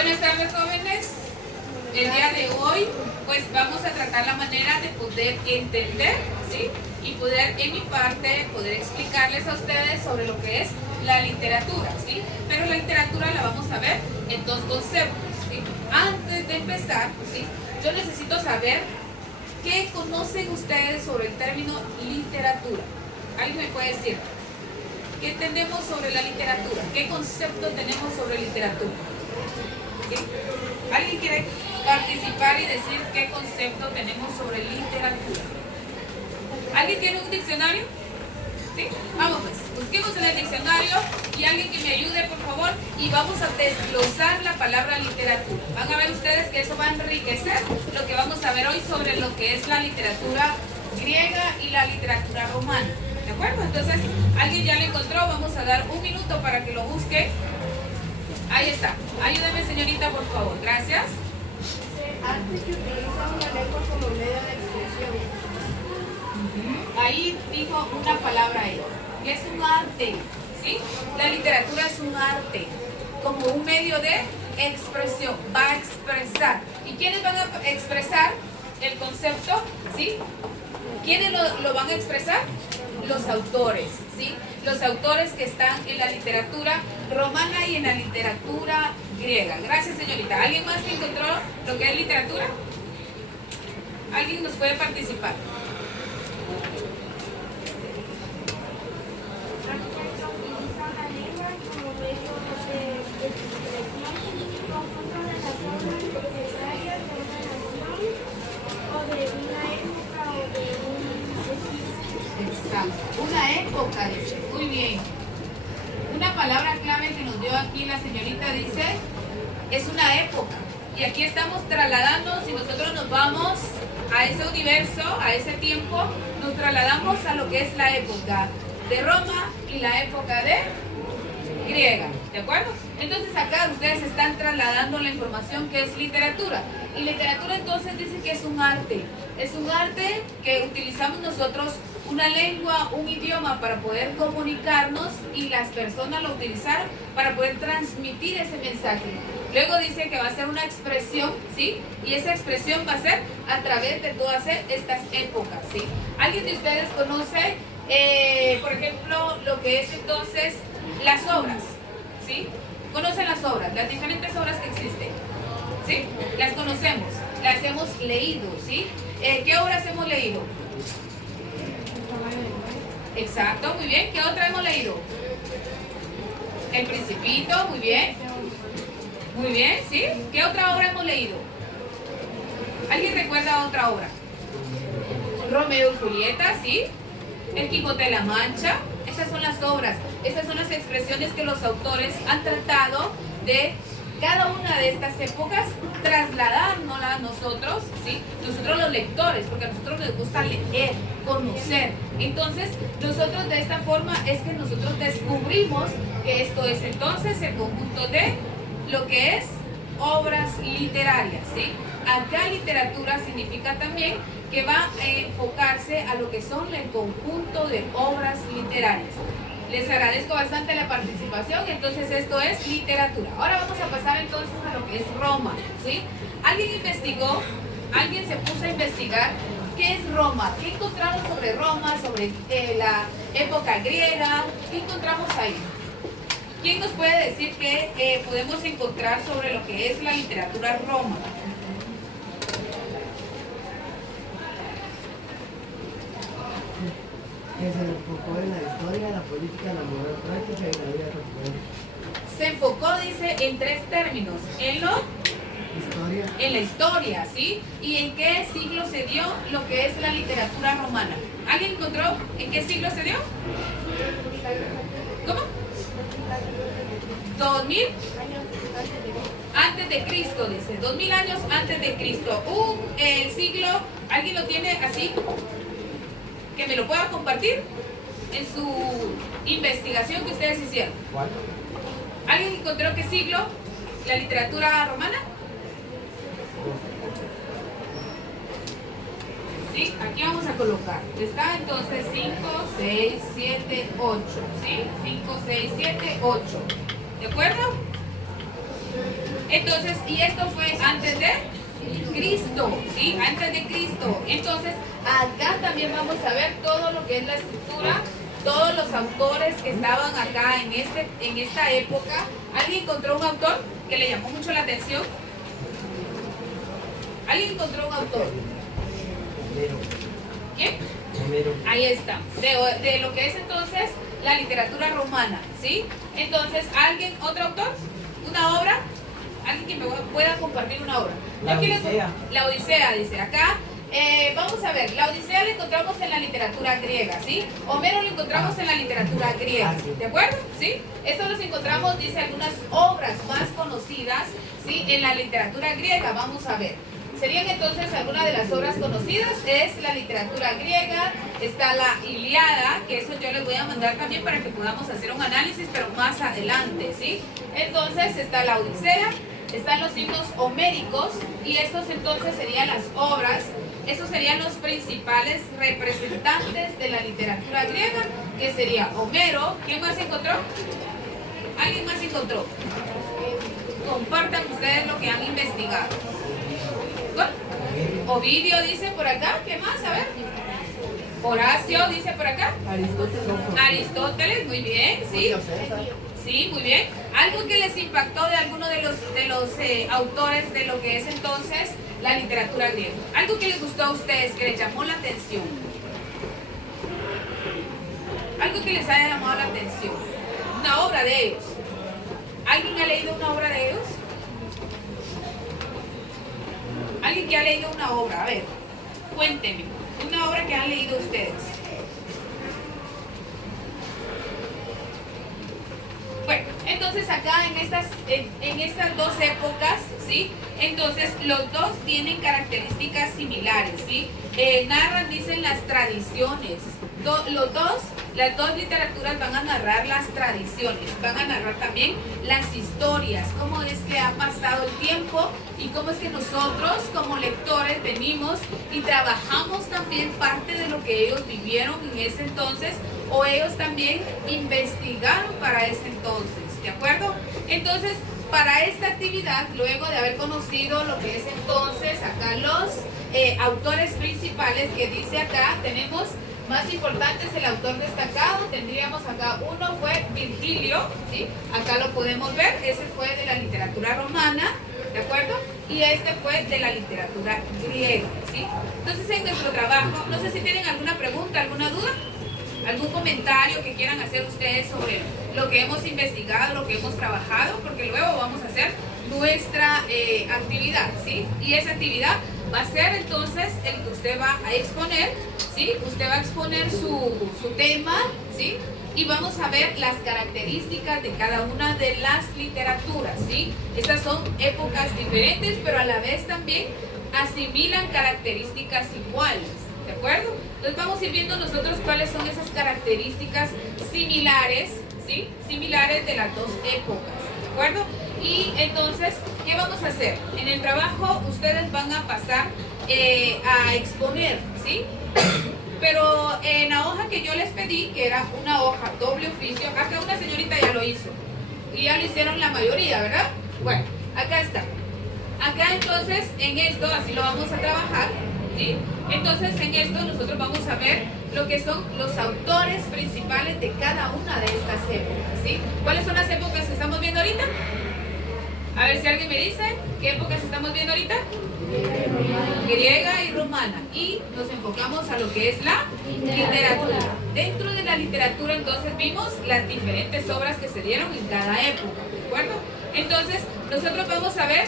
Buenas tardes, jóvenes. El día de hoy pues vamos a tratar la manera de poder entender, ¿sí? Y poder, en mi parte, poder explicarles a ustedes sobre lo que es la literatura, ¿sí? Pero la literatura la vamos a ver en dos conceptos, ¿sí? Antes de empezar, ¿sí? Yo necesito saber qué conocen ustedes sobre el término literatura. ¿Alguien me puede decir? ¿Qué entendemos sobre la literatura? ¿Qué concepto tenemos sobre literatura? ¿Sí? ¿Alguien quiere participar y decir qué concepto tenemos sobre literatura? ¿Alguien tiene un diccionario? ¿Sí? Vamos pues, busquemos en el diccionario y alguien que me ayude, por favor, y vamos a desglosar la palabra literatura. Van a ver ustedes que eso va a enriquecer lo que vamos a ver hoy sobre lo que es la literatura griega y la literatura romana. ¿De acuerdo? Entonces, alguien ya lo encontró, vamos a dar un minuto para que lo busque. Ahí está. Ayúdame, señorita, por favor. Gracias. Arte que utiliza una lengua como medio de expresión. Ahí dijo una palabra ahí. Y es un arte, ¿sí? La literatura es un arte, como un medio de expresión. Va a expresar. ¿Y quiénes van a expresar el concepto? ¿Sí? ¿Quiénes lo van a expresar? Los autores, ¿sí? Los autores que están en la literatura romana y en la literatura griega. Gracias, señorita. ¿Alguien más que encontró lo que es literatura? ¿Alguien nos puede participar? Una época, dice. Muy bien. Una palabra clave que nos dio aquí la señorita dice, es una época. Y aquí estamos trasladando, si nosotros nos vamos a ese universo, a ese tiempo, nos trasladamos a lo que es la época de Roma y la época de griega. ¿De acuerdo? Entonces acá ustedes están trasladando la información que es literatura. Y literatura entonces dice que es un arte. Es un arte que utilizamos nosotros una lengua, un idioma para poder comunicarnos y las personas lo utilizaron para poder transmitir ese mensaje. Luego dice que va a ser una expresión, ¿sí? Y esa expresión va a ser a través de todas estas épocas, ¿sí? ¿Alguien de ustedes conoce, por ejemplo, lo que es entonces las obras? ¿Sí? ¿Conocen las obras? Las diferentes obras que existen, ¿sí? Las conocemos, las hemos leído, ¿sí? ¿Qué obras hemos leído? Exacto, muy bien. ¿Qué otra hemos leído? El Principito, muy bien. Muy bien, ¿sí? ¿Qué otra obra hemos leído? ¿Alguien recuerda otra obra? Romeo y Julieta, ¿sí? El Quijote de la Mancha. Esas son las obras, esas son las expresiones que los autores han tratado de cada una de estas épocas trasladárnosla a nosotros, ¿sí? Nosotros los lectores, porque a nosotros nos gusta leer, conocer. Entonces, nosotros de esta forma es que nosotros descubrimos que esto es entonces el conjunto de lo que es obras literarias, ¿sí? Acá literatura significa también que va a enfocarse a lo que son el conjunto de obras literarias. Les agradezco bastante la participación, entonces esto es literatura. Ahora vamos a pasar entonces a lo que es Roma, ¿sí? ¿Alguien investigó? ¿Alguien se puso a investigar qué es Roma? ¿Qué encontramos sobre Roma, sobre la época griega? ¿Qué encontramos ahí? ¿Quién nos puede decir qué podemos encontrar sobre lo que es la literatura Roma? Que se enfocó en la historia, la política, la moral práctica y la vida cotidiana. Se enfocó, dice, en tres términos. En la historia, ¿sí? ¿Y en qué siglo se dio lo que es la literatura romana? ¿Alguien encontró en qué siglo se dio? ¿Cómo? 2000 antes de Cristo, dice. 2000 años antes de Cristo. Un siglo, ¿alguien lo tiene así? Que me lo pueda compartir en su investigación que ustedes hicieron. ¿Cuál? ¿Alguien encontró qué siglo? ¿La literatura romana? ¿Sí? Aquí vamos a colocar. Está entonces 5, 6, 7, 8. ¿Sí? 5, 6, 7, 8. ¿De acuerdo? Entonces, y esto fue antes de Cristo, ¿sí? Antes de Cristo. Entonces, acá también vamos a ver todo lo que es la estructura, todos los autores que estaban acá en esta época. ¿Alguien encontró un autor que le llamó mucho la atención? ¿Alguien encontró un autor? ¿Quién? Ahí está. De lo que es entonces la literatura romana, ¿sí? Entonces, ¿alguien, otro autor? ¿Una obra? ¿Alguien que me pueda compartir una obra? La Odisea. La Odisea, dice acá. Vamos a ver, la Odisea la encontramos en la literatura griega, ¿sí? Homero lo encontramos en la literatura griega, ¿de acuerdo? ¿Sí? Esto los encontramos, dice, algunas obras más conocidas, ¿sí? En la literatura griega, vamos a ver. Serían entonces algunas de las obras conocidas, es la literatura griega, está la Ilíada, que eso yo les voy a mandar también para que podamos hacer un análisis, pero más adelante, ¿sí? Entonces está la Odisea, están los himnos homéricos, y estos entonces serían las obras, esos serían los principales representantes de la literatura griega, que sería Homero. ¿Quién más encontró? ¿Alguien más encontró? Compartan ustedes lo que han investigado. Ovidio dice por acá, ¿qué más? A ver. Horacio dice por acá. Aristóteles, muy bien, sí. Sí, muy bien. ¿Algo que les impactó de alguno de los autores de lo que es entonces la literatura griega? ¿Algo que les gustó a ustedes, que les llamó la atención? Algo que les haya llamado la atención. Una obra de ellos. ¿Alguien ha leído una obra de ellos? ¿Alguien que ha leído una obra? A ver, cuéntenme. Una obra que han leído ustedes. Bueno, entonces acá en estas dos épocas, ¿sí? Entonces los dos tienen características similares, ¿sí? Narran, dicen, las tradiciones. Las dos literaturas van a narrar las tradiciones, van a narrar también las historias, cómo es que ha pasado el tiempo y cómo es que nosotros como lectores venimos y trabajamos también parte de lo que ellos vivieron en ese entonces, o ellos también investigaron para ese entonces, ¿de acuerdo? Entonces, para esta actividad, luego de haber conocido lo que es entonces acá los autores principales que dice acá, tenemos más importantes, el autor destacado, tendríamos acá, uno fue Virgilio, ¿sí? Acá lo podemos ver, ese fue de la literatura romana, ¿de acuerdo? Y este fue de la literatura griega, ¿sí? Entonces en nuestro trabajo, no sé si tienen alguna pregunta, alguna duda, algún comentario que quieran hacer ustedes sobre lo que hemos investigado, lo que hemos trabajado, porque luego vamos a hacer nuestra actividad, ¿sí? Y esa actividad va a ser entonces el que usted va a exponer, ¿sí? Usted va a exponer su tema, ¿sí? Y vamos a ver las características de cada una de las literaturas, ¿sí? Estas son épocas diferentes, pero a la vez también asimilan características iguales, ¿de acuerdo? Entonces vamos a ir viendo nosotros cuáles son esas características similares, ¿sí? Similares de las dos épocas, ¿de acuerdo? Y entonces, ¿qué vamos a hacer? En el trabajo ustedes van a pasar a exponer, ¿sí? Pero en la hoja que yo les pedí, que era una hoja doble oficio, acá una señorita ya lo hizo. Y ya lo hicieron la mayoría, ¿verdad? Bueno, acá está. Acá entonces, en esto, así lo vamos a trabajar, ¿sí? Entonces, en esto nosotros vamos a ver lo que son los autores principales de cada una de estas épocas, ¿sí? ¿Cuáles son las épocas que estamos viendo ahorita? A ver si alguien me dice, ¿qué épocas estamos viendo ahorita? Griega y romana. Y nos enfocamos a lo que es la literatura. Dentro de la literatura entonces vimos las diferentes obras que se dieron en cada época, ¿de acuerdo? Entonces nosotros vamos a ver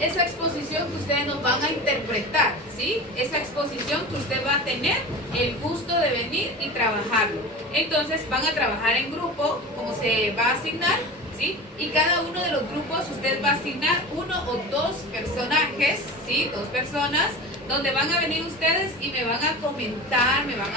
esa exposición que ustedes nos van a interpretar, ¿sí? Esa exposición que usted va a tener el gusto de venir y trabajarlo. Entonces van a trabajar en grupo, como se va a asignar, ¿sí? Y cada uno de los grupos usted va a asignar uno o dos personajes, ¿sí? Dos personas, donde van a venir ustedes y me van a comentar, me van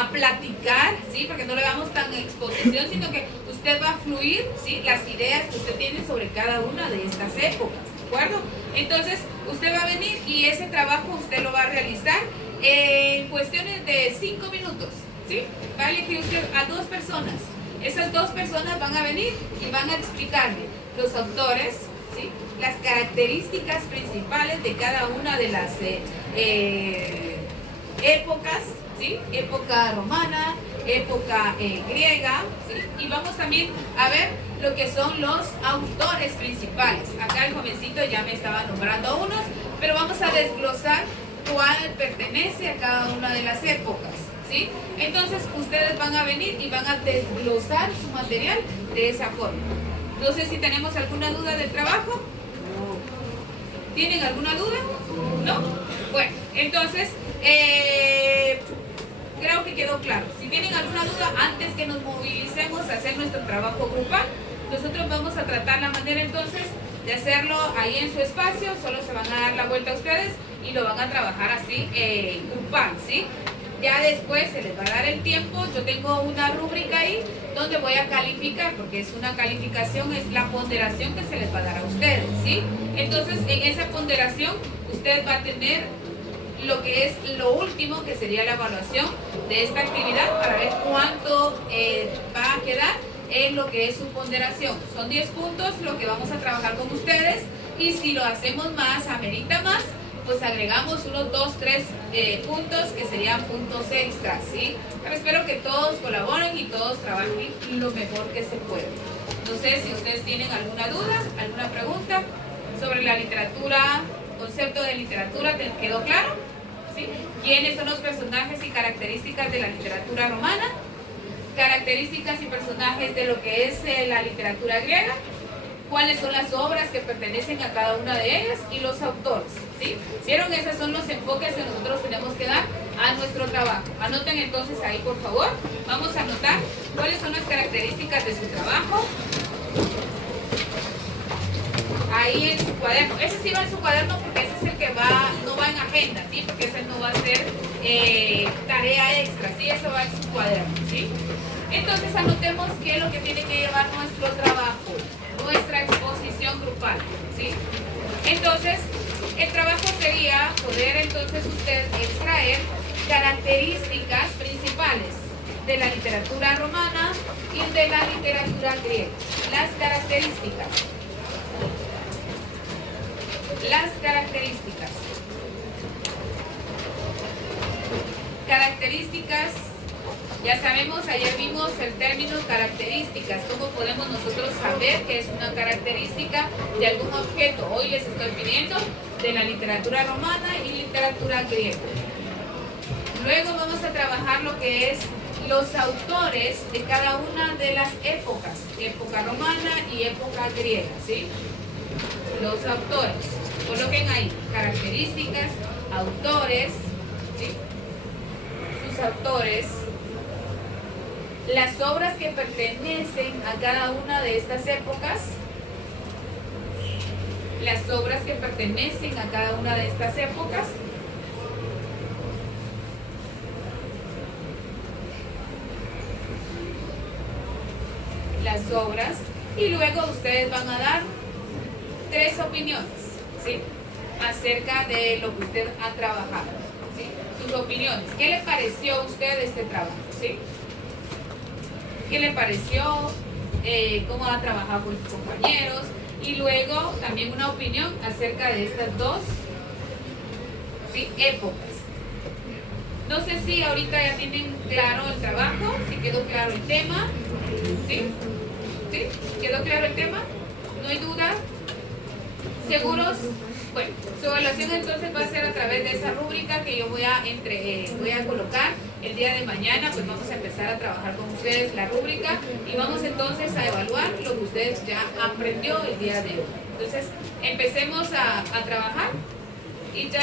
a platicar, ¿sí? Porque no le damos tan exposición, sino que usted va a fluir, ¿sí? Las ideas que usted tiene sobre cada una de estas épocas, ¿de acuerdo? Entonces, usted va a venir y ese trabajo usted lo va a realizar en cuestiones de 5 minutos, ¿sí? Va a elegir usted a dos personas. Esas dos personas van a venir y van a explicarle los autores, ¿sí? las características principales de cada una de las épocas, ¿sí? Época romana, época griega, ¿sí? Y vamos también a ver lo que son los autores principales. Acá el jovencito ya me estaba nombrando unos, pero vamos a desglosar cuál pertenece a cada una de las épocas, ¿sí? Entonces ustedes van a venir y van a desglosar su material de esa forma. No sé si tenemos alguna duda del trabajo. ¿Tienen alguna duda? ¿No? Bueno, entonces creo que quedó claro. Si tienen alguna duda, antes que nos movilicemos a hacer nuestro trabajo grupal, nosotros vamos a tratar la manera entonces de hacerlo ahí en su espacio. Solo se van a dar la vuelta a ustedes y lo van a trabajar así grupal, ¿sí? Ya después se les va a dar el tiempo. Yo tengo una rúbrica ahí donde voy a calificar, porque es una calificación, es la ponderación que se les va a dar a ustedes, ¿sí? Entonces, en esa ponderación, usted va a tener lo que es lo último, que sería la evaluación de esta actividad, para ver cuánto va a quedar en lo que es su ponderación. Son 10 puntos lo que vamos a trabajar con ustedes, y si lo hacemos más, amerita más, pues agregamos unos 2, 3 puntos que serían puntos extras, ¿sí? Pero espero que todos colaboren y todos trabajen lo mejor que se puede. No sé si ustedes tienen alguna duda, alguna pregunta sobre la literatura, concepto de literatura. ¿Te quedó claro? ¿Sí? ¿Quiénes son los personajes y características de la literatura romana? Características y personajes de lo que es la literatura griega. ¿Cuáles son las obras que pertenecen a cada una de ellas? Y los autores, ¿sí? ¿Vieron? Esos son los enfoques que nosotros tenemos que dar a nuestro trabajo. Anoten entonces ahí, por favor. Vamos a anotar cuáles son las características de su trabajo. Ahí en su cuaderno. Ese sí va en su cuaderno, porque ese es el que no va en agenda, ¿sí? Porque ese no va a ser tarea extra, ¿sí? Eso va en su cuaderno, ¿sí? Entonces anotemos qué es lo que tiene que llevar nuestro trabajo, nuestra exposición grupal, ¿sí? Entonces, el trabajo sería poder entonces usted extraer características principales de la literatura romana y de la literatura griega. Las características. Las características. Características. Ya sabemos, ayer vimos el término características. ¿Cómo podemos nosotros saber que es una característica de algún objeto? Hoy les estoy pidiendo de la literatura romana y literatura griega. Luego vamos a trabajar lo que es los autores de cada una de las épocas. Época romana y época griega, ¿sí? Los autores. Coloquen ahí características, autores, ¿sí? Sus autores. Las obras que pertenecen a cada una de estas épocas. Las obras que pertenecen a cada una de estas épocas. Las obras. Y luego ustedes van a dar 3 opiniones, ¿sí? Acerca de lo que usted ha trabajado, ¿sí? Sus opiniones. ¿Qué le pareció a usted este trabajo, ¿sí? ¿Qué le pareció? ¿Cómo ha trabajado con sus compañeros? Y luego también una opinión acerca de estas dos, ¿sí?, épocas. No sé si ahorita ya tienen claro el trabajo, si quedó claro el tema, ¿sí? ¿Sí? ¿Quedó claro el tema? ¿No hay duda? ¿Seguros? Bueno, su evaluación entonces va a ser a través de esa rúbrica que yo voy a colocar el día de mañana. Pues vamos a empezar a trabajar con ustedes la rúbrica y vamos entonces a evaluar lo que ustedes ya aprendió el día de hoy. Entonces, empecemos a trabajar y ya